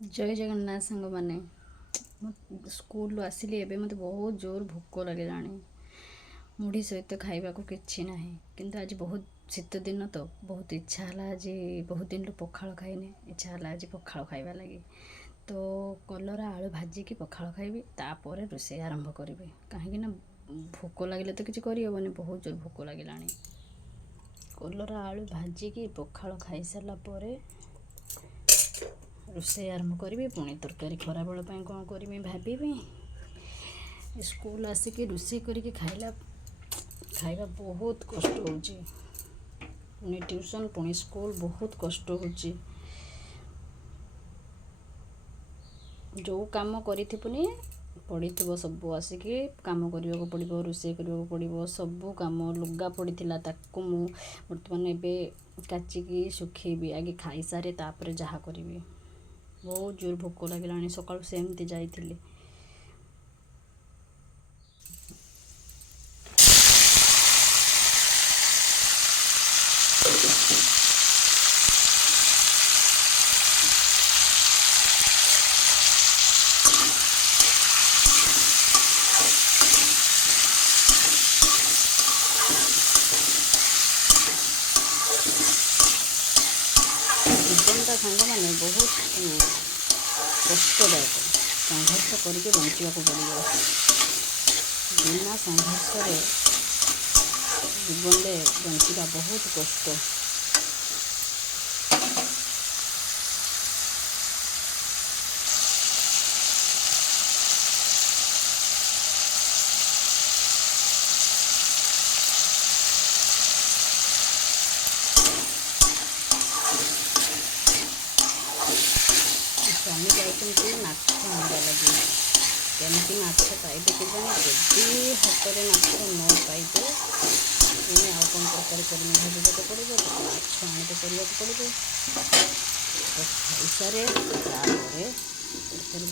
जय जगन्नाथ सांग मैंने स्कूल आसिली एबे मते बहुत जोर भोक लगे मुढ़ी सहित खाइबा को किछि नाही किंतु आज बहुत शीत दिन तो बहुत इच्छा है आज बहुत दिन पखाल खाइने इच्छा है आज पखाल खाइबा लगी तो कलरा आलू भाजिकी पखाल खाइबी तापर रोषे आरंभ करी कहीं भोक लगे तो किसी करहबनी बहुत जोर भोक लगे कलरा आलू भाजिकी पखाल खाई सारा पर रोषे आरंभ करी पुणी तरकारी खरा बेल कौन करी भाभी स्कूल आसिक रोषे करके खाइबा बहुत कष्ट होची पुणी ट्यूशन पुणी स्कूल बहुत कष्ट होची जो काम करी पड़ी सब आसिक काम करने को पड़ो रोषे करने को पड़ो सब कम लुगा पड़ी ताकू बर्तमान एवं काचिकी सुखेबी आगे खाई सारे तापर जहाँ करी बहुत जोर भोक लगे सकाळु सेमती जाइथिली जीवनटा सांग मैंने बहुत कष्टदायक संघर्ष करके बंचा पड़ो बिना संघर्ष जीवन में बंचा बहुत कष्ट स्वामी जाइए माछ आनवा लगे केमती माछ पाइबे कि जाने जदि हाथ में माछ न पाइबे पुणी आउ कौन तरकारी कर भाजक पड़ो तो माछ आने करने पड़ो तो खाई सारे तरकारी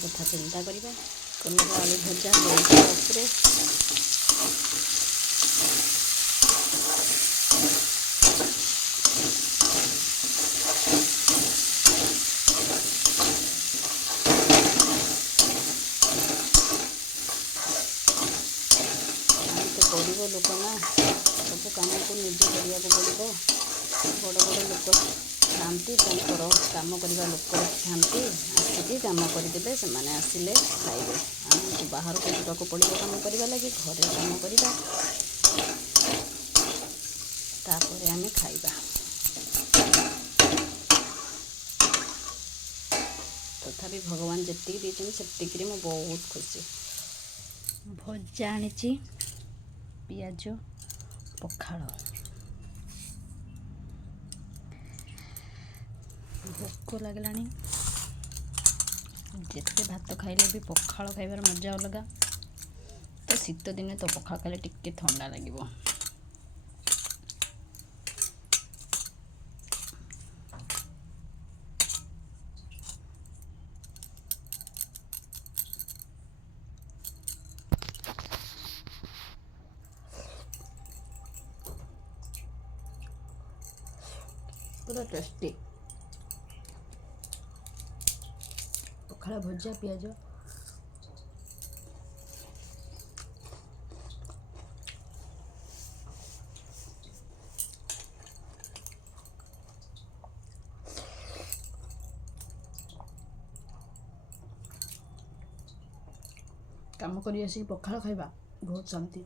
कथा चिंता करवा कलरा आलू भजा उपरे गरीब लोक ना सब कम को निजे करने को पड़ो बड़ बड़ लोक था कम करवा लोक था आसिक कम करदे से आसिले खाइबे आमको बाहर को जावाक पड़ो कम करवा लगे घरे कम करवा तापर आम खाइबा तथापि भगवान जी देते से मु बहुत खुशी भजा आनी पियाज पखाल भोक लगला जिते भात खाइले भी पखाल खाइबार मजा अलग तो शीत दिन तो पखाल खाइले टिके ठंडा लगे पूरा टेस्टी पखाल भजा पियाज काम कर पखाल खाइबा बहुत शांति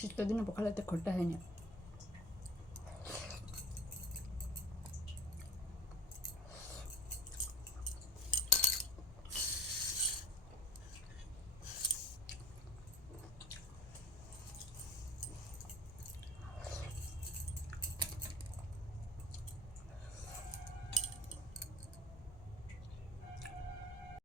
शीत दिन पखाल एत खटा है।